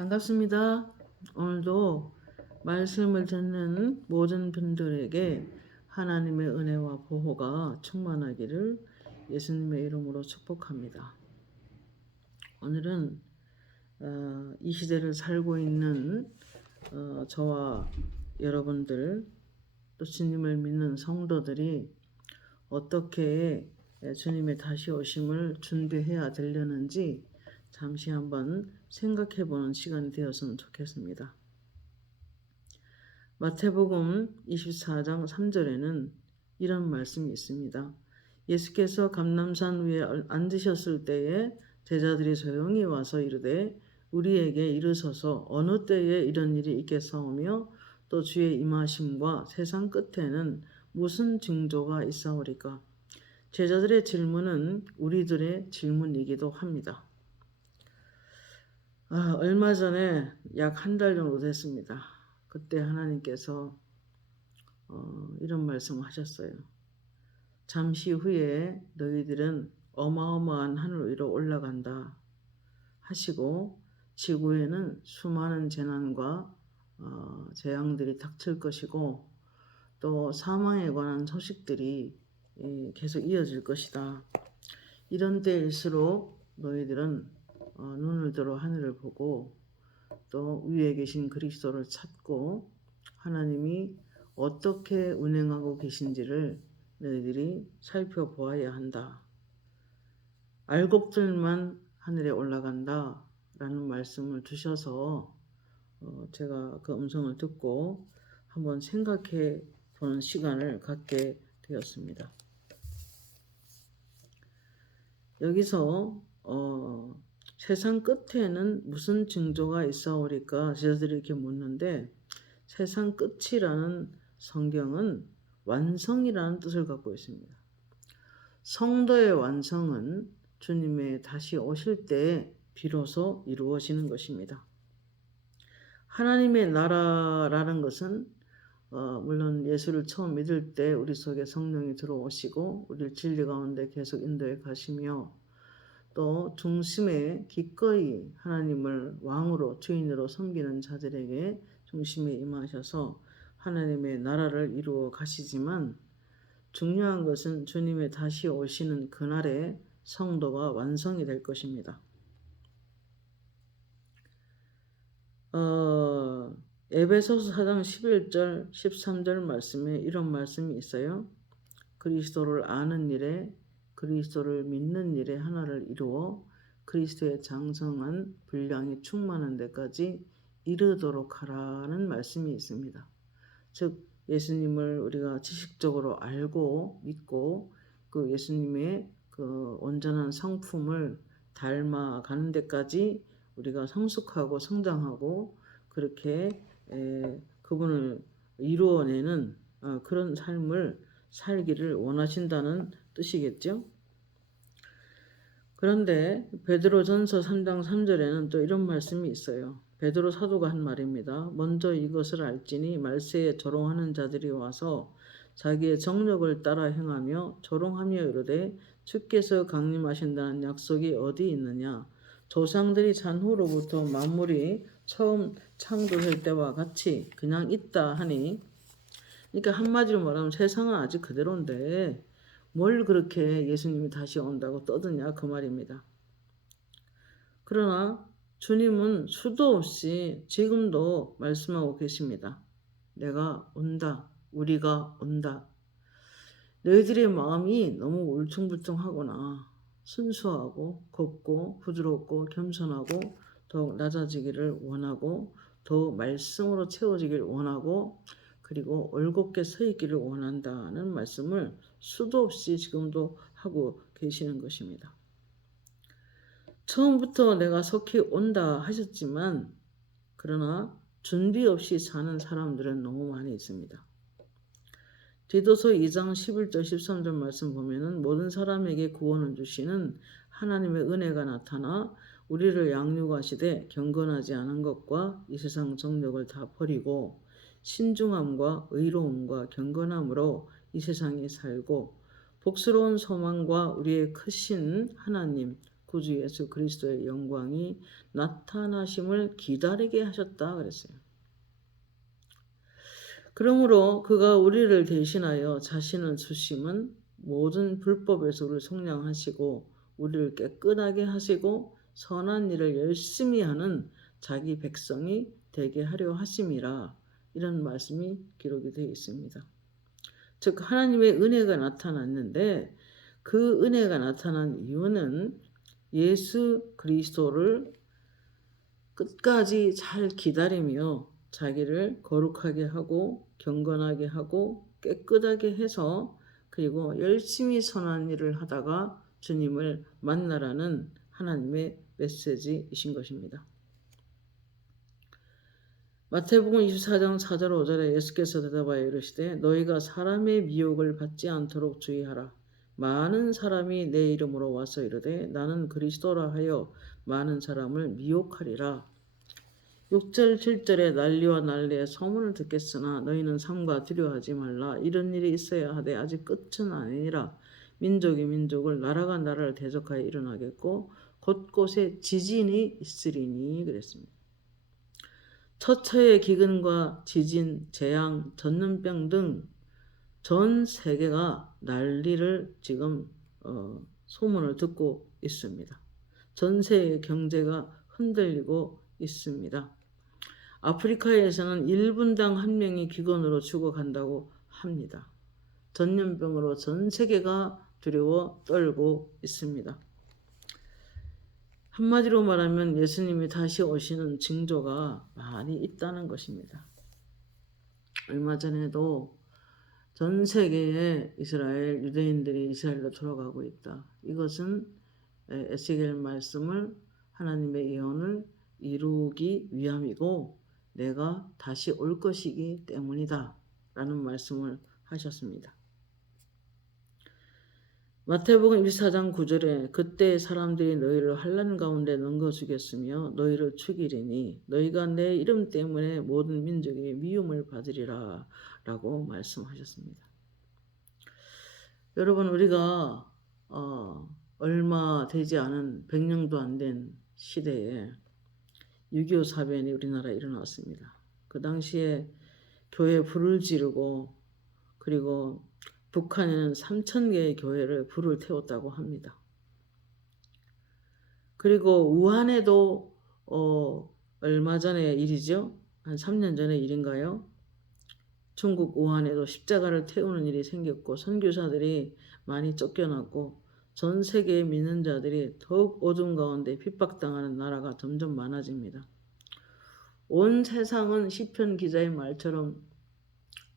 반갑습니다. 오늘도 말씀을 듣는 모든 분들에게 하나님의 은혜와 보호가 충만하기를 예수님의 이름으로 축복합니다. 오늘은 이 시대를 살고 있는 저와 여러분들 또 주님을 믿는 성도들이 어떻게 주님의 다시 오심을 준비해야 되려는지 잠시 한번 생각해 보는 시간이 되었으면 좋겠습니다. 마태복음 24장 3절에는 이런 말씀이 있습니다. 예수께서 감람산 위에 앉으셨을 때에 제자들이 조용히 와서 이르되 우리에게 이르소서 어느 때에 이런 일이 있겠사오며 또 주의 임하심과 세상 끝에는 무슨 징조가 있사오리까? 제자들의 질문은 우리들의 질문이기도 합니다. 얼마 전에 약 한 달 정도 됐습니다. 그때 하나님께서 이런 말씀을 하셨어요. 잠시 후에 너희들은 어마어마한 하늘 위로 올라간다 하시고 지구에는 수많은 재난과 재앙들이 닥칠 것이고 또 사망에 관한 소식들이 계속 이어질 것이다. 이런 때일수록 너희들은 눈을 들어 하늘을 보고 또 위에 계신 그리스도를 찾고 하나님이 어떻게 운행하고 계신지를 너희들이 살펴보아야 한다. 알곡들만 하늘에 올라간다 라는 말씀을 주셔서 제가 그 음성을 듣고 한번 생각해 보는 시간을 갖게 되었습니다. 여기서 세상 끝에는 무슨 징조가 있사오리까 제자들이 이렇게 묻는데 세상 끝이라는 성경은 완성이라는 뜻을 갖고 있습니다. 성도의 완성은 주님의 다시 오실 때 비로소 이루어지는 것입니다. 하나님의 나라라는 것은 물론 예수를 처음 믿을 때 우리 속에 성령이 들어오시고 우리를 진리 가운데 계속 인도해 가시며 또 중심에 기꺼이 하나님을 왕으로 주인으로 섬기는 자들에게 중심에 임하셔서 하나님의 나라를 이루어 가시지만 중요한 것은 주님의 다시 오시는 그날에 성도가 완성이 될 것입니다. 에베소서 4장 11절 13절 말씀에 이런 말씀이 있어요. 그리스도를 아는 일에 그리스도를 믿는 일에 하나를 이루어 그리스도의 장성한 분량이 충만한 데까지 이르도록 하라는 말씀이 있습니다. 즉 예수님을 우리가 지식적으로 알고 믿고 그 예수님의 그 온전한 성품을 닮아가는 데까지 우리가 성숙하고 성장하고 그렇게 그분을 이루어내는 그런 삶을 살기를 원하신다는 뜻이겠죠. 그런데 베드로전서 3장 3절에는 또 이런 말씀이 있어요. 베드로 사도가 한 말입니다. 먼저 이것을 알지니 말세에 조롱하는 자들이 와서 자기의 정력을 따라 행하며 조롱하며 이르되 주께서 강림하신다는 약속이 어디 있느냐. 조상들이 잔후로부터 만물이 처음 창조될 때와 같이 그냥 있다 하니, 그러니까 한마디로 말하면 세상은 아직 그대로인데 뭘 그렇게 예수님이 다시 온다고 떠드냐 그 말입니다. 그러나 주님은 수도 없이 지금도 말씀하고 계십니다. 내가 온다. 우리가 온다. 너희들의 마음이 너무 울퉁불퉁하거나 순수하고 곱고 부드럽고 겸손하고 더욱 낮아지기를 원하고 더 말씀으로 채워지기를 원하고 그리고 올곧게 서 있기를 원한다는 말씀을 수도 없이 지금도 하고 계시는 것입니다. 처음부터 내가 속히 온다 하셨지만 그러나 준비 없이 사는 사람들은 너무 많이 있습니다. 디도서 2장 11절 13절 말씀 보면은 모든 사람에게 구원을 주시는 하나님의 은혜가 나타나 우리를 양육하시되 경건하지 않은 것과 이 세상 정욕을 다 버리고 신중함과 의로움과 경건함으로 이 세상에 살고 복스러운 소망과 우리의 크신 하나님 구주 예수 그리스도의 영광이 나타나심을 기다리게 하셨다 그랬어요. 그러므로 그가 우리를 대신하여 자신을 주심은 모든 불법에서 우리를 속량하시고 우리를 깨끗하게 하시고 선한 일을 열심히 하는 자기 백성이 되게 하려 하심이라, 이런 말씀이 기록이 되어 있습니다. 즉 하나님의 은혜가 나타났는데 그 은혜가 나타난 이유는 예수 그리스도를 끝까지 잘 기다리며 자기를 거룩하게 하고 경건하게 하고 깨끗하게 해서 그리고 열심히 선한 일을 하다가 주님을 만나라는 하나님의 메시지이신 것입니다. 마태복음 24장 4절 5절에 예수께서 대답하여 이르시되 너희가 사람의 미혹을 받지 않도록 주의하라. 많은 사람이 내 이름으로 와서 이르되 나는 그리스도라 하여 많은 사람을 미혹하리라. 6절 7절에 난리와 난리의 소문을 듣겠으나 너희는 삼가 두려워하지 말라. 이런 일이 있어야 하되 아직 끝은 아니니라. 민족이 민족을 나라가 나라를 대적하여 일어나겠고 곳곳에 지진이 있으리니 그랬습니다. 처처의 기근과 지진, 재앙, 전염병 등 전 세계가 난리를 지금 소문을 듣고 있습니다. 전 세계 경제가 흔들리고 있습니다. 아프리카에서는 1분당 1명이 기근으로 죽어간다고 합니다. 전염병으로 전 세계가 두려워 떨고 있습니다. 한마디로 말하면 예수님이 다시 오시는 징조가 많이 있다는 것입니다. 얼마 전에도 전 세계의 이스라엘 유대인들이 이스라엘로 돌아가고 있다. 이것은 에스겔 말씀을 하나님의 예언을 이루기 위함이고 내가 다시 올 것이기 때문이다 라는 말씀을 하셨습니다. 마태복음 24장 9절에 그때 사람들이 너희를 환난 가운데 넘겨 주겠으며 너희를 죽이리니 너희가 내 이름 때문에 모든 민족의 미움을 받으리라 라고 말씀하셨습니다. 여러분 우리가 얼마 되지 않은 100년도 안 된 시대에 6.25 사변이 우리나라에 일어났습니다. 그 당시에 교회 불을 지르고 그리고 북한에는 3,000개의 교회를 불을 태웠다고 합니다. 그리고 우한에도 얼마 전의 일이죠. 한 3년 전의 일인가요? 중국 우한에도 십자가를 태우는 일이 생겼고 선교사들이 많이 쫓겨났고 전 세계의 믿는 자들이 더욱 어둠 가운데 핍박당하는 나라가 점점 많아집니다. 온 세상은 시편 기자의 말처럼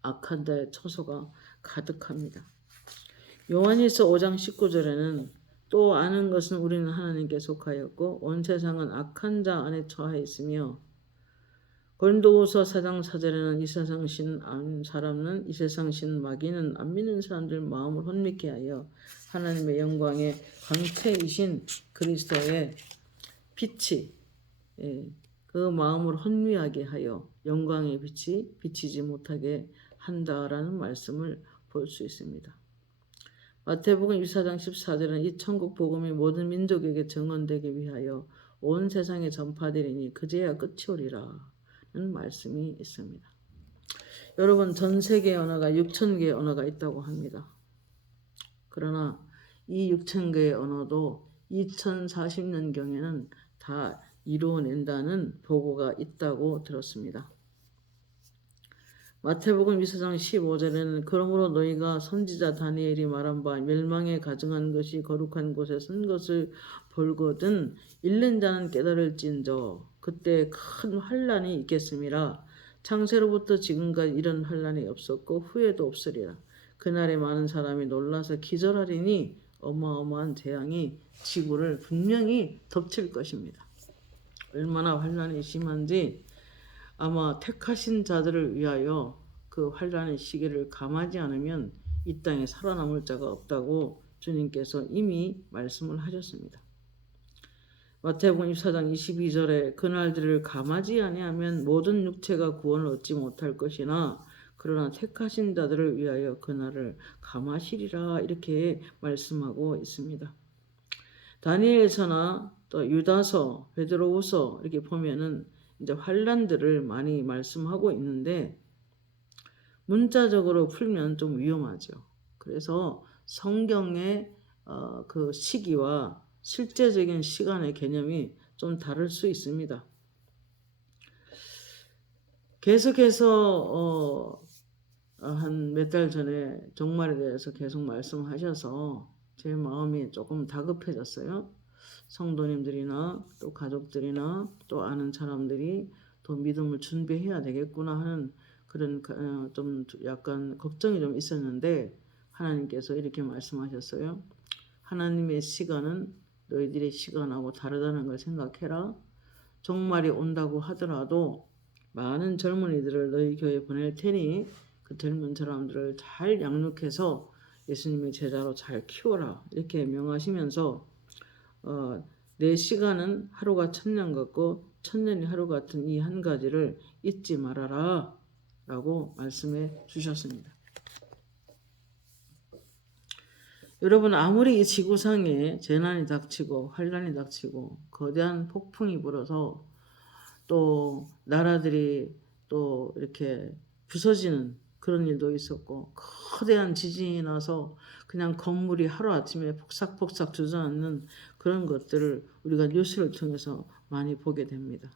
악한 자의 처소가 가득합니다. 요한일서 5장 19절에는 또 아는 것은 우리는 하나님께 속하였고 온 세상은 악한 자 안에 처해 있으며 고린도후서 4장 4절에는 이 세상 신 안 사람은 이 세상 신 마귀는 안 믿는 사람들 마음을 혼미케 하여 하나님의 영광의 광채이신 그리스도의 빛이 그 마음을 혼미하게 하여 영광의 빛이 비치지 못하게 한다라는 말씀을 볼 수 있습니다. 마태복음 24장 14절은 이 천국 복음이 모든 민족에게 증언되기 위하여 온 세상에 전파되리니 그제야 끝이 오리라 는 말씀이 있습니다. 여러분 전 세계 언어가 6,000개의 언어가 있다고 합니다. 그러나 이 6,000개의 언어도 2040년경에는 다 이루어낸다는 보고가 있다고 들었습니다. 마태복음 24장 15절에는 그러므로 너희가 선지자 다니엘이 말한 바 멸망에 가증한 것이 거룩한 곳에 선 것을 볼거든 읽는 자는 깨달을진저 그때 큰 환난이 있겠음이라. 창세로부터 지금까지 이런 환난이 없었고 후에도 없으리라. 그날에 많은 사람이 놀라서 기절하리니 어마어마한 재앙이 지구를 분명히 덮칠 것입니다. 얼마나 환난이 심한지 아마 택하신 자들을 위하여 그 환난의 시기를 감하지 않으면 이 땅에 살아남을 자가 없다고 주님께서 이미 말씀을 하셨습니다. 마태복음 24장 22절에 그날들을 감하지 아니하면 모든 육체가 구원을 얻지 못할 것이나 그러나 택하신 자들을 위하여 그날을 감하시리라 이렇게 말씀하고 있습니다. 다니엘서나 또 유다서, 베드로후서 이렇게 보면은 이제 환란들을 많이 말씀하고 있는데 문자적으로 풀면 좀 위험하죠. 그래서 성경의 그 시기와 실제적인 시간의 개념이 좀 다를 수 있습니다. 계속해서 한 몇 달 전에 종말에 대해서 계속 말씀하셔서 제 마음이 조금 다급해졌어요. 성도님들이나 또 가족들이나 또 아는 사람들이 또 믿음을 준비해야 되겠구나 하는 그런 좀 약간 걱정이 좀 있었는데 하나님께서 이렇게 말씀하셨어요. 하나님의 시간은 너희들의 시간하고 다르다는 걸 생각해라. 종말이 온다고 하더라도 많은 젊은이들을 너희 교회에 보낼 테니 그 젊은 사람들을 잘 양육해서 예수님의 제자로 잘 키워라. 이렇게 명하시면서 내 시간은 하루가 천년 같고 천년이 하루 같은 이 한 가지를 잊지 말아라 라고 말씀해 주셨습니다. 여러분 아무리 이 지구상에 재난이 닥치고 환란이 닥치고 거대한 폭풍이 불어서 또 나라들이 또 이렇게 부서지는 그런 일도 있었고 거대한 지진이 나서 그냥 건물이 하루아침에 폭삭폭삭 주저앉는 그런 것들을 우리가 뉴스를 통해서 많이 보게 됩니다.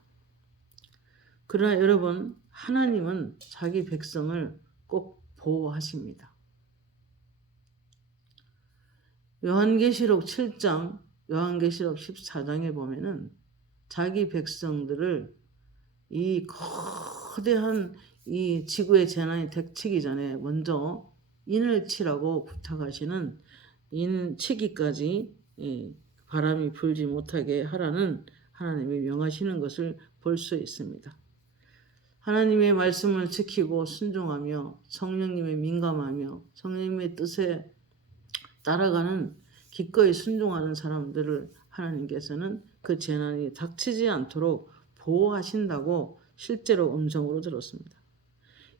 그러나 여러분 하나님은 자기 백성을 꼭 보호하십니다. 요한계시록 7장, 요한계시록 14장에 보면은 자기 백성들을 이 거대한 이 지구의 재난이 닥치기 전에 먼저 인을 치라고 부탁하시는 인 치기까지 바람이 불지 못하게 하라는 하나님이 명하시는 것을 볼 수 있습니다. 하나님의 말씀을 지키고 순종하며 성령님의 민감하며 성령님의 뜻에 따라가는 기꺼이 순종하는 사람들을 하나님께서는 그 재난이 닥치지 않도록 보호하신다고 실제로 음성으로 들었습니다.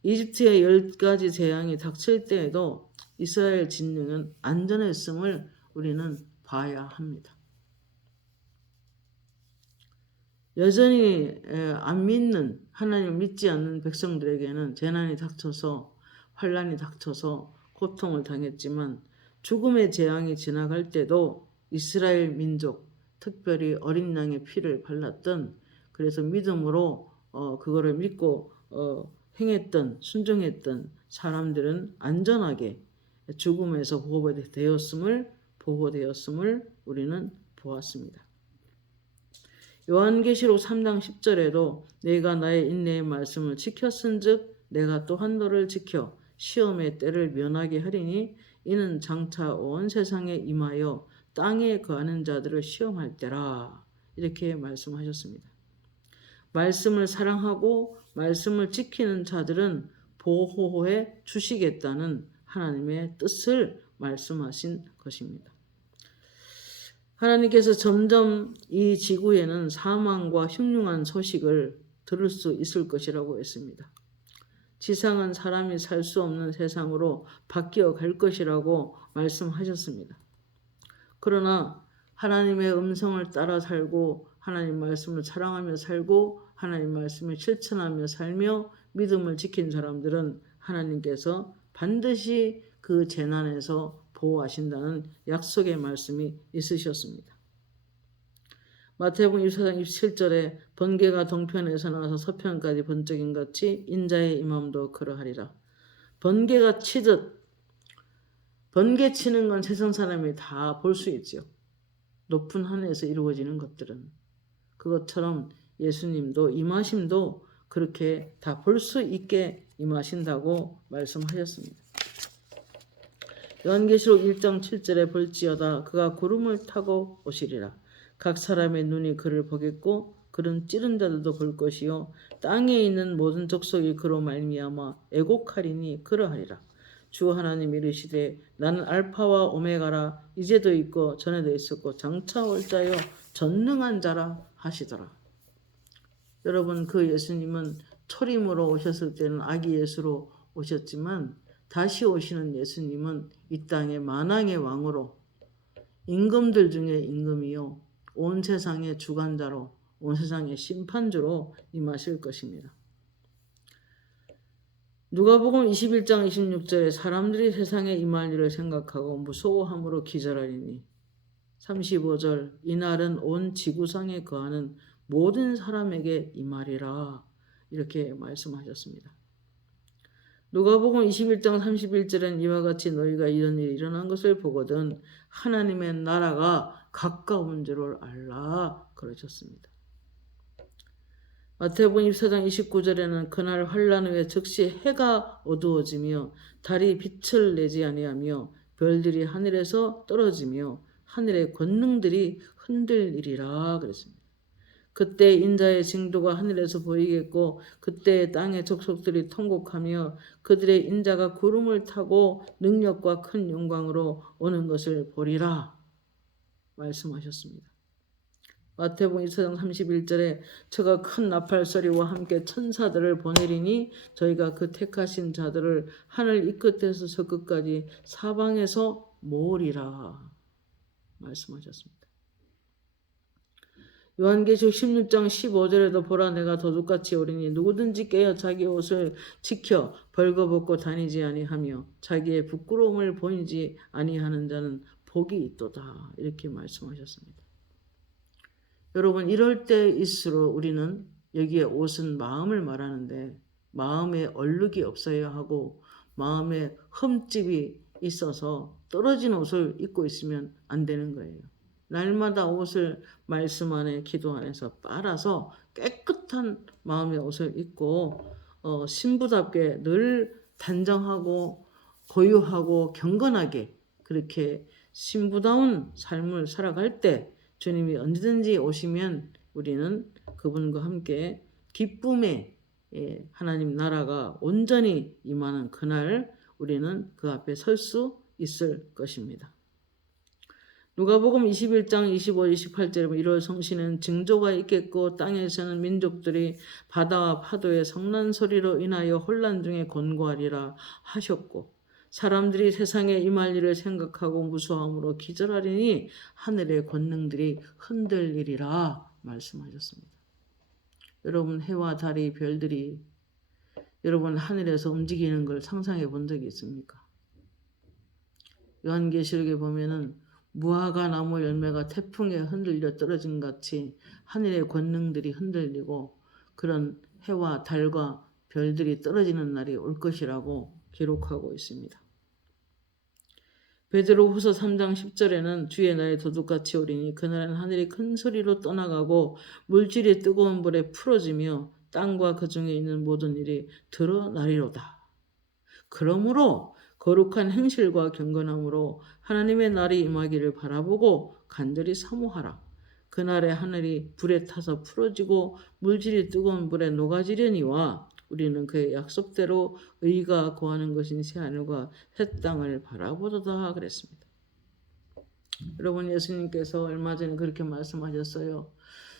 이집트의 10가지 재앙이 닥칠 때에도 이스라엘 진영은 안전했음을 우리는 봐야 합니다. 여전히 안 믿는 하나님을 믿지 않는 백성들에게는 재난이 닥쳐서 환란이 닥쳐서 고통을 당했지만 죽음의 재앙이 지나갈 때도 이스라엘 민족 특별히 어린 양의 피를 발랐던 그래서 믿음으로 그거를 믿고 행했던 순종했던 사람들은 안전하게 죽음에서 보호되었음을 우리는 보았습니다. 요한계시록 3장 10절에도 내가 나의 인내의 말씀을 지켰은즉 내가 또한 너를 지켜 시험의 때를 면하게 하리니 이는 장차 온 세상에 임하여 땅에 거하는 자들을 시험할 때라 이렇게 말씀하셨습니다. 말씀을 사랑하고 말씀을 지키는 자들은 보호해 주시겠다는 하나님의 뜻을 말씀하신 것입니다. 하나님께서 점점 이 지구에는 사망과 흉흉한 소식을 들을 수 있을 것이라고 했습니다. 지상은 사람이 살 수 없는 세상으로 바뀌어 갈 것이라고 말씀하셨습니다. 그러나 하나님의 음성을 따라 살고 하나님 말씀을 사랑하며 살고 하나님 말씀을 실천하며 살며 믿음을 지킨 사람들은 하나님께서 반드시 그 재난에서 보호하신다는 약속의 말씀이 있으셨습니다. 마태복음 24장 27절에 번개가 동편에서 나와서 서편까지 번쩍인 같이 인자의 임함도 그러하리라. 번개가 치듯 번개 치는 건 세상 사람이 다 볼 수 있죠. 높은 하늘에서 이루어지는 것들은 그것처럼 예수님도 임하심도 그렇게 다 볼 수 있게 임하신다고 말씀하셨습니다. 요한계시록 1장 7절에 볼지어다 그가 구름을 타고 오시리라. 각 사람의 눈이 그를 보겠고 그는 찌른 자들도 볼 것이요 땅에 있는 모든 족속이 그로 말미암아 애곡하리니 그러하리라. 주 하나님 이르시되 나는 알파와 오메가라 이제도 있고 전에도 있었고 장차 올 자요 전능한 자라 하시더라. 여러분 그 예수님은 초림으로 오셨을 때는 아기 예수로 오셨지만 다시 오시는 예수님은 이 땅의 만왕의 왕으로 임금들 중에 임금이요 온 세상의 주관자로 온 세상의 심판주로 임하실 것입니다. 누가복음 21장 26절에 사람들이 세상에 임할 일을 생각하고 무서워함으로 기절하리니 35절 이날은 온 지구상에 거하는 모든 사람에게 임하리라 이렇게 말씀하셨습니다. 누가복음 21장 31절엔 이와 같이 너희가 이런 일이 일어난 것을 보거든 하나님의 나라가 가까운 줄을 알라 그러셨습니다. 마태복음 24장 29절에는 그날 환란 후에 즉시 해가 어두워지며 달이 빛을 내지 아니하며 별들이 하늘에서 떨어지며 하늘의 권능들이 흔들리리라 그랬습니다. 그때 인자의 징조가 하늘에서 보이겠고 그때 땅의 족속들이 통곡하며 그들의 인자가 구름을 타고 능력과 큰 영광으로 오는 것을 보리라 말씀하셨습니다. 마태복음 24장 31절에 저가 큰 나팔 소리와 함께 천사들을 보내리니 저희가 그 택하신 자들을 하늘 이 끝에서 저 끝까지 사방에서 모으리라 말씀하셨습니다. 요한계시록 16장 15절에도 보라 내가 도둑같이 오리니 누구든지 깨어 자기 옷을 지켜 벌거벗고 다니지 아니하며 자기의 부끄러움을 보이지 아니하는 자는 복이 있도다 이렇게 말씀하셨습니다. 여러분 이럴 때일수록 우리는 여기에 옷은 마음을 말하는데 마음에 얼룩이 없어야 하고 마음에 흠집이 있어서 떨어진 옷을 입고 있으면 안 되는 거예요. 날마다 옷을 말씀 안에 기도 안에서 빨아서 깨끗한 마음의 옷을 입고 신부답게 늘 단정하고 고유하고 경건하게 그렇게 신부다운 삶을 살아갈 때 주님이 언제든지 오시면 우리는 그분과 함께 기쁨의 하나님 나라가 온전히 임하는 그날 우리는 그 앞에 설 수 있을 것입니다. 누가복음 21장 25, 28절에 1월 성신은 징조가 있겠고 땅에서는 민족들이 바다와 파도의 성난 소리로 인하여 혼란 중에 곤고하리라 하셨고 사람들이 세상에 임할 일을 생각하고 무서워함으로 기절하리니 하늘의 권능들이 흔들리리라 말씀하셨습니다. 여러분 해와 달이 별들이 여러분 하늘에서 움직이는 걸 상상해 본 적이 있습니까? 요한계시록에 보면은 무화과 나무 열매가 태풍에 흔들려 떨어진 같이 하늘의 권능들이 흔들리고 그런 해와 달과 별들이 떨어지는 날이 올 것이라고 기록하고 있습니다. 베드로후서 3장 10절에는 주의 날에 도둑같이 오리니 그날은 하늘이 큰 소리로 떠나가고 물질이 뜨거운 불에 풀어지며 땅과 그 중에 있는 모든 일이 드러나리로다. 그러므로 거룩한 행실과 경건함으로 하나님의 날이 임하기를 바라보고 간절히 사모하라. 그날에 하늘이 불에 타서 풀어지고 물질이 뜨거운 불에 녹아지려니와 우리는 그의 약속대로 의가 거하는 것인 새하늘과 새 땅을 바라보도다 그랬습니다. 여러분 예수님께서 얼마 전에 그렇게 말씀하셨어요.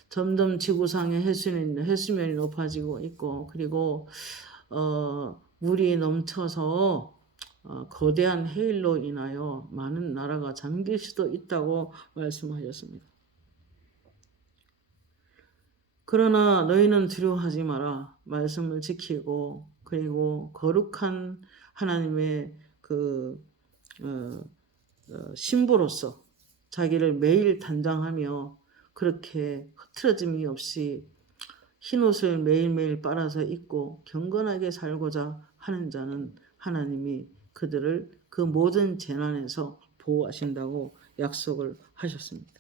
점점 지구상의 해수면이 높아지고 있고 그리고 물이 넘쳐서 거대한 해일로 인하여 많은 나라가 잠길 수도 있다고 말씀하셨습니다. 그러나 너희는 두려워하지 마라. 말씀을 지키고 그리고 거룩한 하나님의 신부로서 자기를 매일 단장하며 그렇게 흐트러짐이 없이 흰옷을 매일매일 빨아서 입고 경건하게 살고자 하는 자는 하나님이 그들을 그 모든 재난에서 보호하신다고 약속을 하셨습니다.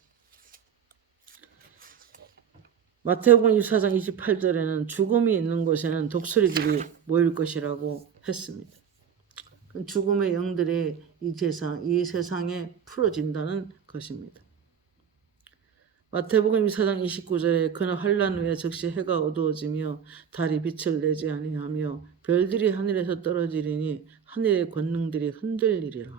마태복음 24장 28절에는 죽음이 있는 곳에는 독수리들이 모일 것이라고 했습니다. 죽음의 영들이 이 세상에 풀어진다는 것입니다. 마태복음 24장 29절에 그날 환란 후에 즉시 해가 어두워지며 달이 빛을 내지 아니하며 별들이 하늘에서 떨어지리니 하늘의 권능들이 흔들리리라.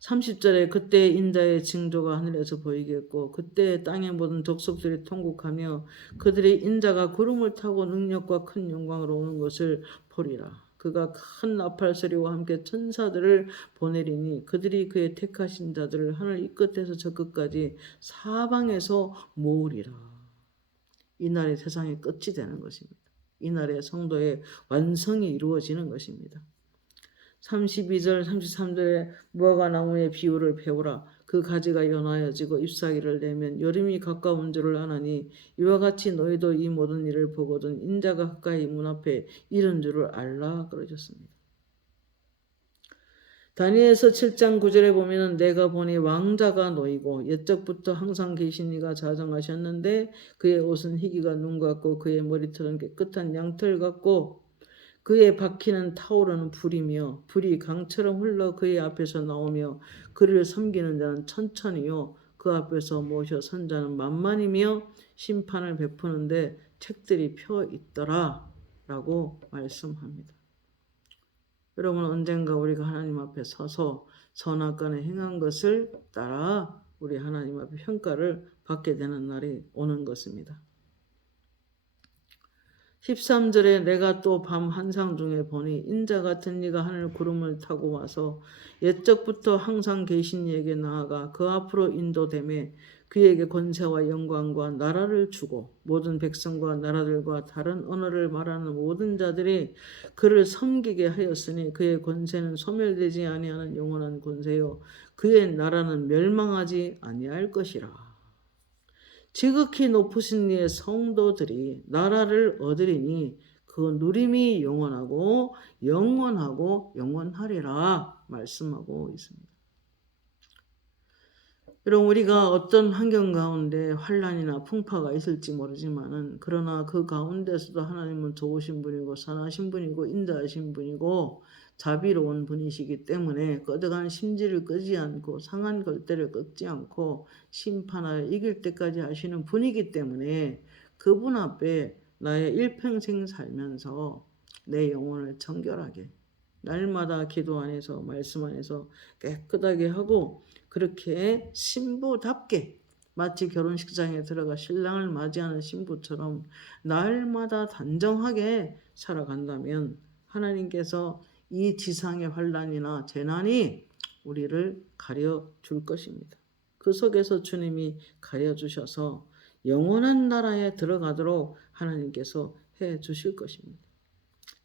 30절에 그때 인자의 징조가 하늘에서 보이겠고 그때 땅의 모든 족속들이 통곡하며 그들의 인자가 구름을 타고 능력과 큰 영광으로 오는 것을 보리라. 그가 큰 나팔 소리와 함께 천사들을 보내리니 그들이 그의 택하신 자들을 하늘 이 끝에서 저 끝까지 사방에서 모으리라. 이날의 세상의 끝이 되는 것입니다. 이날의 성도의 완성이 이루어지는 것입니다. 32절 33절에 무화과 나무의 비유를 배우라. 그 가지가 연하여지고 잎사귀를 내면 여름이 가까운 줄을 아나니 이와 같이 너희도 이 모든 일을 보거든 인자가 가까이 문 앞에 이른 줄을 알라 그러셨습니다. 다니엘서 7장 9절에 보면 내가 보니 왕자가 놓이고 옛적부터 항상 계신 이가 자정하셨는데 그의 옷은 희기가 눈 같고 그의 머리털은 깨끗한 양털 같고 그의 바퀴는 타오르는 불이며 불이 강처럼 흘러 그의 앞에서 나오며 그를 섬기는 자는 천천히요 그 앞에서 모셔 선 자는 만만이며 심판을 베푸는데 책들이 펴 있더라 라고 말씀합니다. 여러분 언젠가 우리가 하나님 앞에 서서 선악간에 행한 것을 따라 우리 하나님 앞에 평가를 받게 되는 날이 오는 것입니다. 13절에 내가 또 밤 한상 중에 보니 인자 같은 이가 하늘 구름을 타고 와서 옛적부터 항상 계신 이에게 나아가 그 앞으로 인도되매 그에게 권세와 영광과 나라를 주고 모든 백성과 나라들과 다른 언어를 말하는 모든 자들이 그를 섬기게 하였으니 그의 권세는 소멸되지 아니하는 영원한 권세요 그의 나라는 멸망하지 아니할 것이라. 지극히 높으신 이의 성도들이 나라를 얻으리니 그 누림이 영원하고 영원하리라 말씀하고 있습니다. 여러분 우리가 어떤 환경 가운데 환난이나 풍파가 있을지 모르지만은 그러나 그 가운데서도 하나님은 좋으신 분이고 선하신 분이고 인자하신 분이고 자비로운 분이시기 때문에 꺼득한 심지를 끄지 않고 상한 걸대를 꺾지 않고 심판하여 이길 때까지 하시는 분이기 때문에 그분 앞에 나의 일평생 살면서 내 영혼을 정결하게 날마다 기도 안에서 말씀 안에서 깨끗하게 하고 그렇게 신부답게 마치 결혼식장에 들어가 신랑을 맞이하는 신부처럼 날마다 단정하게 살아간다면 하나님께서 이 지상의 환난이나 재난이 우리를 가려줄 것입니다. 그 속에서 주님이 가려주셔서 영원한 나라에 들어가도록 하나님께서 해주실 것입니다.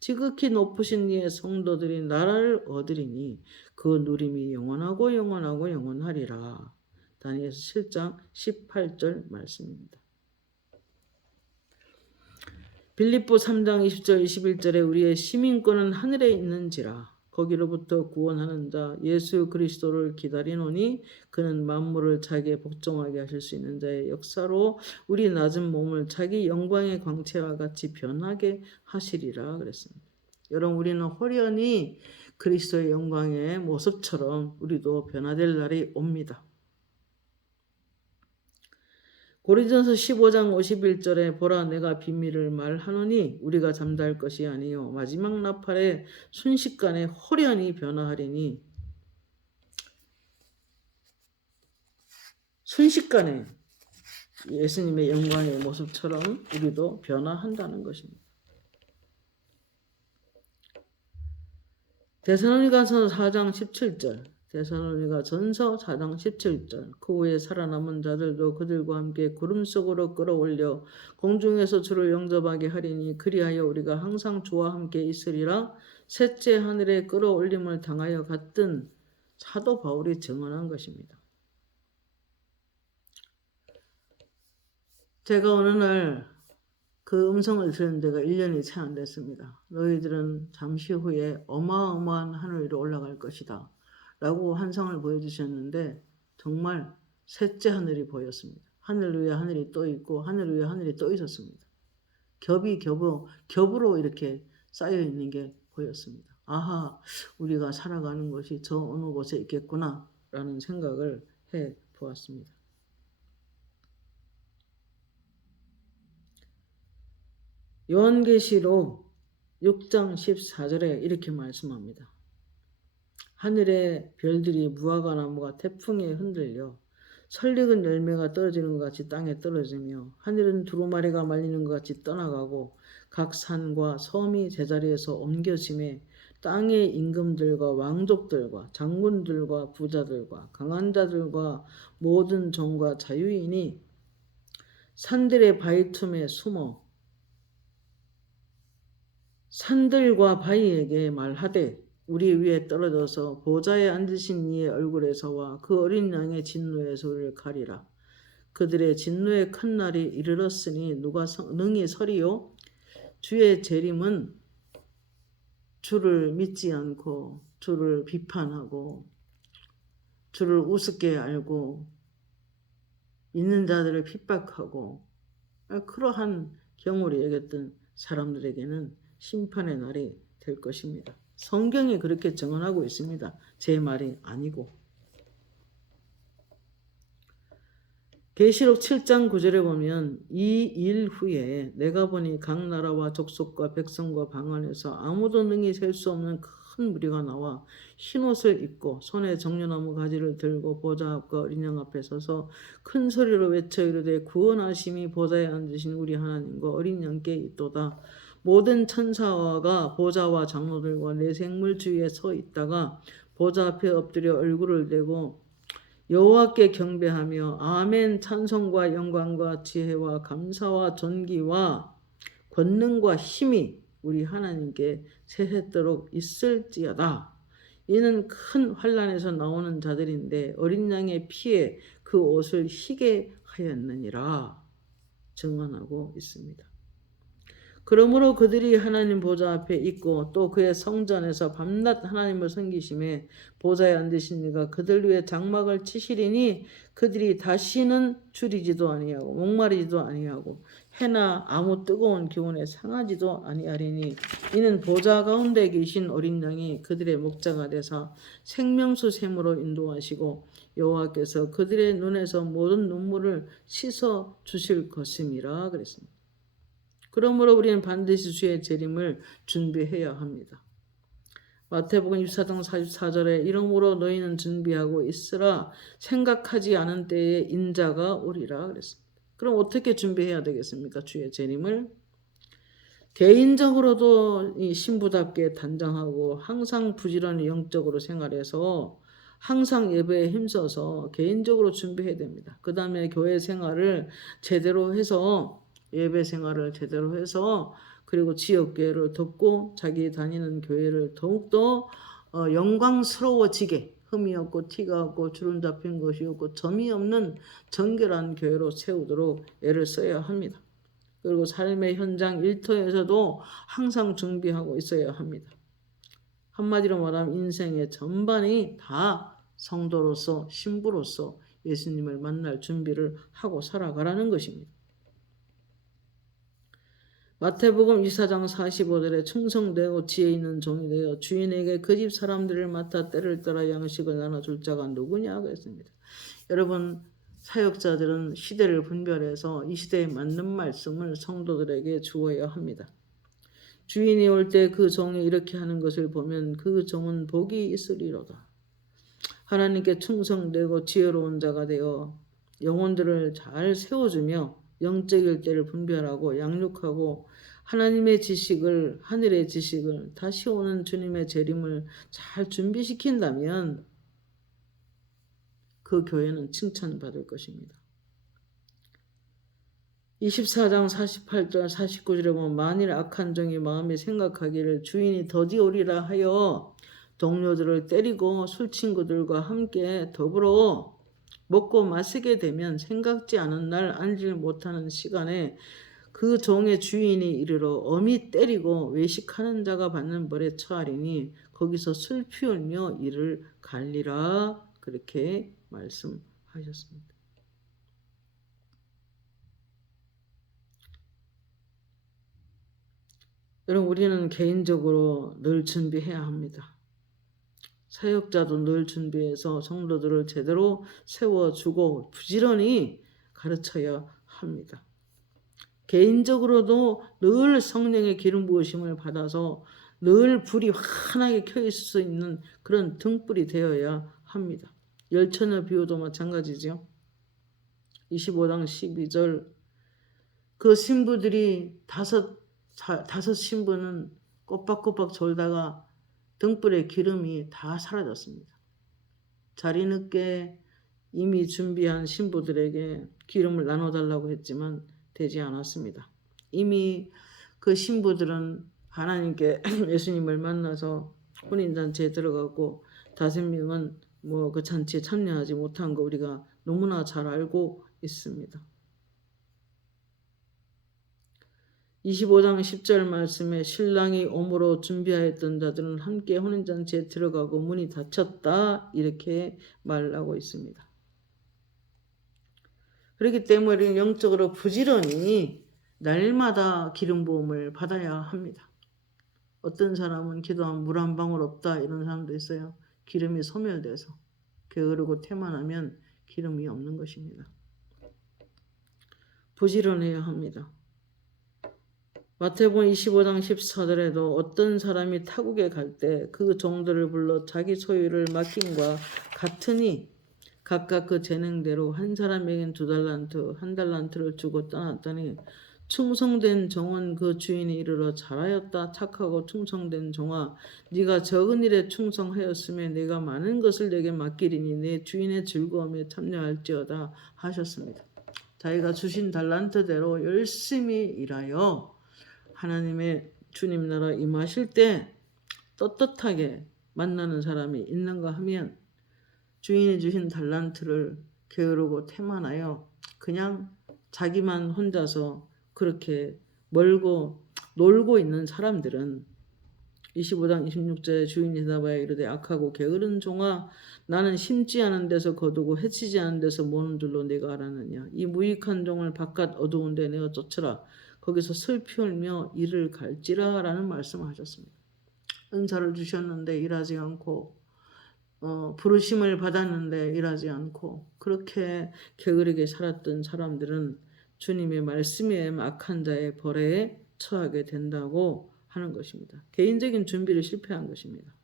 지극히 높으신 이의 성도들이 나라를 얻으리니 그 누림이 영원하고 영원하리라. 다니엘서 7장 18절 말씀입니다. 빌립보 3장 20절 21절에 우리의 시민권은 하늘에 있는지라 거기로부터 구원하는 자 예수 그리스도를 기다리노니 그는 만물을 자기의 복종하게 하실 수 있는 자의 역사로 우리 낮은 몸을 자기 영광의 광채와 같이 변하게 하시리라 그랬습니다. 여러분 우리는 호련히 그리스도의 영광의 모습처럼 우리도 변화될 날이 옵니다. 고린도전서 15장 51절에 보라 내가 비밀을 말하노니 우리가 잠잘 것이 아니요 마지막 나팔에 순식간에 호련히 변화하리니 순식간에 예수님의 영광의 모습처럼 우리도 변화한다는 것입니다. 데살로니가서 4장 17절 데살로니가전서 4장 17절 그 후에 살아남은 자들도 그들과 함께 구름 속으로 끌어올려 공중에서 주를 영접하게 하리니 그리하여 우리가 항상 주와 함께 있으리라. 셋째 하늘에 끌어올림을 당하여 갔던 사도 바울이 증언한 것입니다. 제가 어느 날 그 음성을 들은 데가 1년이 채 안 됐습니다. 너희들은 잠시 후에 어마어마한 하늘 위로 올라갈 것이다 라고 환상을 보여주셨는데 정말 셋째 하늘이 보였습니다. 하늘 위에 하늘이 또 있고 하늘 위에 하늘이 또 있었습니다. 겹으로 이렇게 쌓여 있는 게 보였습니다. 아하, 우리가 살아가는 것이 저 어느 곳에 있겠구나 라는 생각을 해 보았습니다. 요한계시록 6장 14절에 이렇게 말씀합니다. 하늘의 별들이 무화과 나무가 태풍에 흔들려 설익은 열매가 떨어지는 것 같이 땅에 떨어지며 하늘은 두루마리가 말리는 것 같이 떠나가고 각 산과 섬이 제자리에서 옮겨짐에 땅의 임금들과 왕족들과 장군들과 부자들과 강한 자들과 모든 종과 자유인이 산들의 바위 틈에 숨어 산들과 바위에게 말하되 우리 위에 떨어져서 보좌에 앉으신 이의 얼굴에서와 그 어린 양의 진노에서 우리를 가리라. 그들의 진노의 큰 날이 이르렀으니 누가 능히 서리요? 주의 재림은 주를 믿지 않고 주를 비판하고 주를 우습게 알고 있는 자들을 핍박하고 그러한 경우를 여겼던 사람들에게는 심판의 날이 될 것입니다. 성경이 그렇게 증언하고 있습니다. 제 말이 아니고. 계시록 7장 9절에 보면 이 일 후에 내가 보니 각 나라와 족속과 백성과 방 안에서 아무도 능히 셀 수 없는 큰 무리가 나와 흰옷을 입고 손에 정려나무 가지를 들고 보좌 앞과 어린 양 앞에 서서 큰 소리로 외쳐 이르되 구원하심이 보좌에 앉으신 우리 하나님과 어린 양께 있도다. 모든 천사가 보좌와 장로들과 내 생물 주위에 서 있다가 보좌 앞에 엎드려 얼굴을 대고 여호와께 경배하며 아멘 찬송과 영광과 지혜와 감사와 존귀와 권능과 힘이 우리 하나님께 세세도록 있을지어다. 이는 큰 환난에서 나오는 자들인데 어린 양의 피에 그 옷을 희게 하였느니라 증언하고 있습니다. 그러므로 그들이 하나님 보좌 앞에 있고 또 그의 성전에서 밤낮 하나님을 섬기심에 보좌에 앉으신 이가 그들 위에 장막을 치시리니 그들이 다시는 줄이지도 아니하고 목마르지도 아니하고 해나 아무 뜨거운 기운에 상하지도 아니하리니 이는 보좌 가운데 계신 어린 양이 그들의 목자가 되사 생명수 샘으로 인도하시고 여호와께서 그들의 눈에서 모든 눈물을 씻어 주실 것임이라 그랬습니다. 그러므로 우리는 반드시 주의 재림을 준비해야 합니다. 마태복음 24장 44절에 이러므로 너희는 준비하고 있으라 생각하지 않은 때에 인자가 오리라 그랬습니다. 그럼 어떻게 준비해야 되겠습니까? 주의 재림을 개인적으로도 이 신부답게 단장하고 항상 부지런히 영적으로 생활해서 항상 예배에 힘써서 개인적으로 준비해야 됩니다. 그 다음에 교회 생활을 제대로 해서 예배 생활을 제대로 해서 그리고 지역교회를 돕고 자기 다니는 교회를 더욱더 영광스러워지게 흠이 없고 티가 없고 주름 잡힌 것이 없고 점이 없는 정결한 교회로 세우도록 애를 써야 합니다. 그리고 삶의 현장 일터에서도 항상 준비하고 있어야 합니다. 한마디로 말하면 인생의 전반이 다 성도로서 신부로서 예수님을 만날 준비를 하고 살아가라는 것입니다. 마태복음 24장 45절에 충성되고 지혜 있는 종이 되어 주인에게 그 집 사람들을 맡아 때를 따라 양식을 나눠줄 자가 누구냐 그랬습니다. 여러분 사역자들은 시대를 분별해서 이 시대에 맞는 말씀을 성도들에게 주어야 합니다. 주인이 올 때 그 종이 이렇게 하는 것을 보면 그 종은 복이 있으리로다. 하나님께 충성되고 지혜로운 자가 되어 영혼들을 잘 세워주며 영적 일대를 분별하고 양육하고 하나님의 지식을 하늘의 지식을 다시 오는 주님의 재림을 잘 준비시킨다면 그 교회는 칭찬받을 것입니다. 24장 48절 49절에 보면 만일 악한 종이 마음에 생각하기를 주인이 더디 오리라 하여 동료들을 때리고 술친구들과 함께 더불어 먹고 마시게 되면 생각지 않은 날 앉지 못하는 시간에 그 종의 주인이 이르러 엄히 때리고 외식하는 자가 받는 벌에 처하리니 거기서 술 피우며 이를 갈리라 그렇게 말씀하셨습니다. 여러분 우리는 개인적으로 늘 준비해야 합니다. 사역자도 늘 준비해서 성도들을 제대로 세워주고 부지런히 가르쳐야 합니다. 개인적으로도 늘 성령의 기름 부으심을 받아서 늘 불이 환하게 켜 있을 수 있는 그런 등불이 되어야 합니다. 열처녀 비유도 마찬가지죠. 25장 12절 그 신부들이 다섯 신부는 꼬박꼬박 졸다가 등불에 기름이 다 사라졌습니다. 자리 늦게 이미 준비한 신부들에게 기름을 나눠달라고 했지만 되지 않았습니다. 이미 그 신부들은 하나님께 예수님을 만나서 혼인잔치에 들어가고 5명은 그 잔치에 참여하지 못한 거 우리가 너무나 잘 알고 있습니다. 25장 10절 말씀에 신랑이 오므로 준비하였던 자들은 함께 혼인잔치에 들어가고 문이 닫혔다 이렇게 말하고 있습니다. 그렇기 때문에 영적으로 부지런히 날마다 기름 부음을 받아야 합니다. 어떤 사람은 기도하면 물 한 방울 없다 이런 사람도 있어요. 기름이 소멸돼서 게으르고 태만하면 기름이 없는 것입니다. 부지런해야 합니다. 마태복음 25장 14절에도 어떤 사람이 타국에 갈 때 그 종들을 불러 자기 소유를 맡김과 같으니 각각 그 재능대로 한 사람에겐 2달란트, 1달란트를 주고 떠났더니 충성된 종은 그 주인이 이르러 잘하였다 착하고 충성된 종아 네가 적은 일에 충성하였으면 내가 많은 것을 내게 맡기리니 내 주인의 즐거움에 참여할지어다 하셨습니다. 자기가 주신 달란트대로 열심히 일하여 하나님의 주님 나라 임하실 때 떳떳하게 만나는 사람이 있는가 하면 주인이 주신 달란트를 게으르고 태만하여 그냥 자기만 혼자서 그렇게 멀고 놀고 있는 사람들은 25장 26절에 주인이 대답하여 이르되 악하고 게으른 종아 나는 심지 않은 데서 거두고 해치지 않은 데서 모는 줄로 네가 알았느냐. 이 무익한 종을 바깥 어두운 데 내어 쫓으라. 거기서 슬피 울며 이를 갈지라 라는 말씀을 하셨습니다. 은사를 주셨는데 일하지 않고 부르심을 받았는데 일하지 않고 그렇게 게으르게 살았던 사람들은 주님의 말씀에 악한 자의 벌에 처하게 된다고 하는 것입니다. 개인적인 준비를 실패한 것입니다.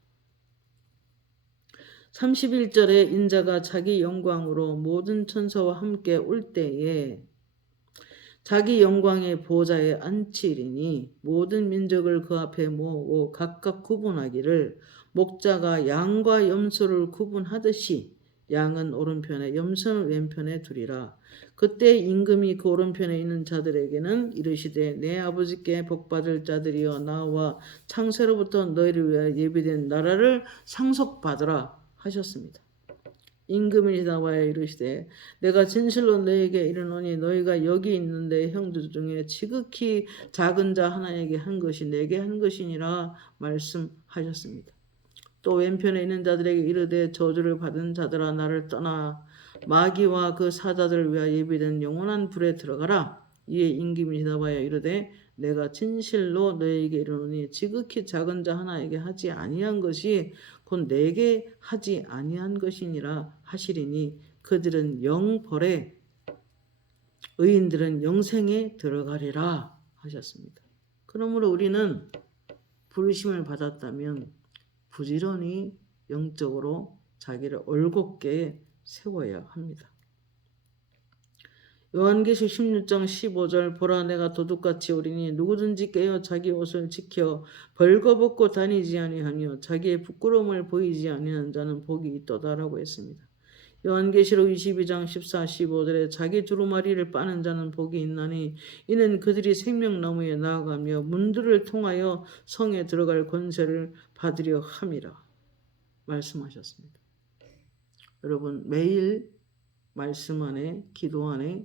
31절에 인자가 자기 영광으로 모든 천사와 함께 올 때에 자기 영광의 보좌에 앉히리니 모든 민족을 그 앞에 모으고 각각 구분하기를 목자가 양과 염소를 구분하듯이 양은 오른편에 염소는 왼편에 두리라. 그때 임금이 그 오른편에 있는 자들에게는 이르시되 내 아버지께 복받을 자들이여 나와 창세로부터 너희를 위하여 예비된 나라를 상속받으라 하셨습니다. 임금이 대답하여 이르시되 내가 진실로 너희에게 이르노니 너희가 여기 있는 내 형제 중에 지극히 작은 자 하나에게 한 것이 내게 한 것이니라 말씀하셨습니다. 또 왼편에 있는 자들에게 이르되 저주를 받은 자들아 나를 떠나 마귀와 그 사자들을 위하여 예비된 영원한 불에 들어가라. 이에 임금이 대답하여 이르되 내가 진실로 너희에게 이르노니 지극히 작은 자 하나에게 하지 아니한 것이 곧 내게 하지 아니한 것이니라 하시리니 그들은 영벌에 의인들은 영생에 들어가리라 하셨습니다. 그러므로 우리는 부르심을 받았다면 부지런히 영적으로 자기를 올곧게 세워야 합니다. 요한계시록 16장 15절 보라 내가 도둑같이 오리니 누구든지 깨어 자기 옷을 지켜 벌거벗고 다니지 아니하며 자기의 부끄러움을 보이지 아니하는 자는 복이 있도다라고 했습니다. 요한계시록 22장 14, 15절에 자기 두루마리를 빠는 자는 복이 있나니 이는 그들이 생명나무에 나아가며 문들을 통하여 성에 들어갈 권세를 받으려 함이라 말씀하셨습니다. 여러분 매일 말씀 안에 기도 안에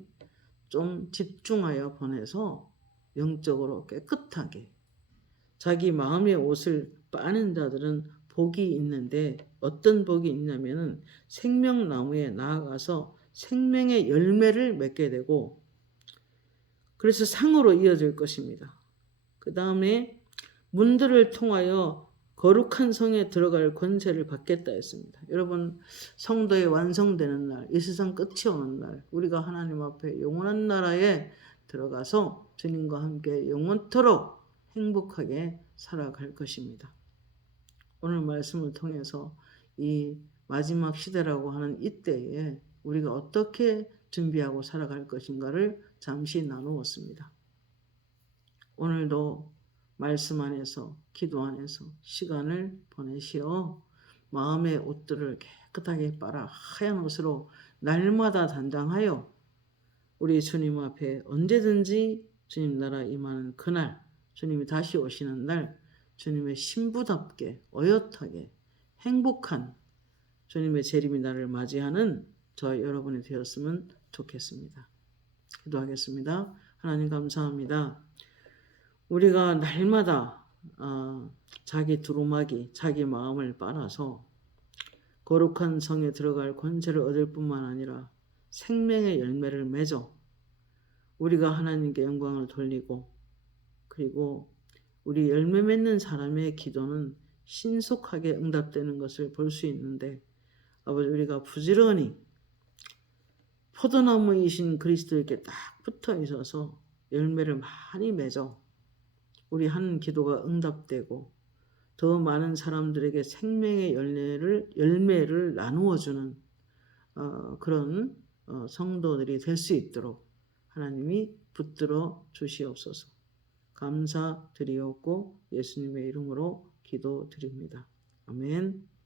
좀 집중하여 보내서 영적으로 깨끗하게 자기 마음의 옷을 빠는 자들은 복이 있는데 어떤 복이 있냐면은 생명나무에 나아가서 생명의 열매를 맺게 되고 그래서 상으로 이어질 것입니다. 그 다음에 문들을 통하여 거룩한 성에 들어갈 권세를 받겠다 했습니다. 여러분 성도의 완성되는 날, 이 세상 끝이 오는 날 우리가 하나님 앞에 영원한 나라에 들어가서 주님과 함께 영원토록 행복하게 살아갈 것입니다. 오늘 말씀을 통해서 이 마지막 시대라고 하는 이때에 우리가 어떻게 준비하고 살아갈 것인가를 잠시 나누었습니다. 오늘도 말씀 안에서 기도 안에서 시간을 보내시어 마음의 옷들을 깨끗하게 빨아 하얀 옷으로 날마다 단장하여 우리 주님 앞에 언제든지 주님 나라 임하는 그날, 주님이 다시 오시는 날 주님의 신부답게 어엿하게 행복한 주님의 재림이 나를 맞이하는 저 여러분이 되었으면 좋겠습니다. 기도하겠습니다. 하나님 감사합니다. 우리가 날마다 자기 두루마기, 자기 마음을 빨아서 거룩한 성에 들어갈 권세를 얻을 뿐만 아니라 생명의 열매를 맺어 우리가 하나님께 영광을 돌리고 그리고 우리 열매 맺는 사람의 기도는 신속하게 응답되는 것을 볼 수 있는데 아버지 우리가 부지런히 포도나무이신 그리스도에게 딱 붙어 있어서 열매를 많이 맺어 우리 하는 기도가 응답되고 더 많은 사람들에게 생명의 열매를 나누어주는 그런 성도들이 될 수 있도록 하나님이 붙들어 주시옵소서. 감사드리옵고 예수님의 이름으로 기도드립니다. 아멘.